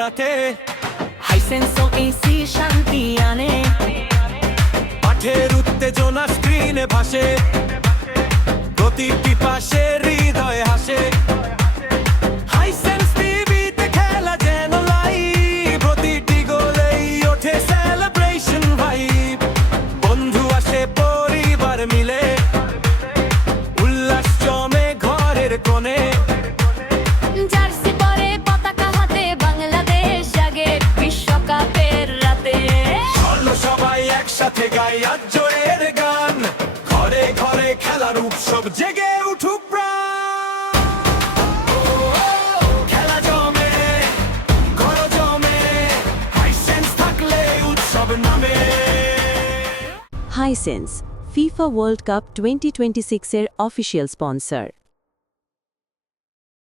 রাতে হাইসেন্স ও এসি শান্তি আনে, পাঠের উত্তেজনা স্ক্রিনে ভাসে, প্রতিটি পাশে হৃদয় হাসে। হাইসেন্স টিভিতে খেলা যেন লাইভ, প্রতিটি গোলেই ওঠে সেলিব্রেশন ভাইব। বন্ধু আসে পরিবার মিলে, উল্লাস জমে ঘরের কোণে। জার্সি পরে পতাকা হাতে বাংলাদেশ জাগে বিশ্বকাপের রাতে। চলো সবাই একসাথে গাই আজ জয়ের গান, ঘরে ঘরে খেলার উৎসব জেগে উঠুক প্রাণ। খেলা জমে, ঘর জমে, হাইসেন্স থাকলে উৎসব নামে। হাইসেন্স, FIFA World Cup 2026 এর অফিসিয়াল স্পন্সর।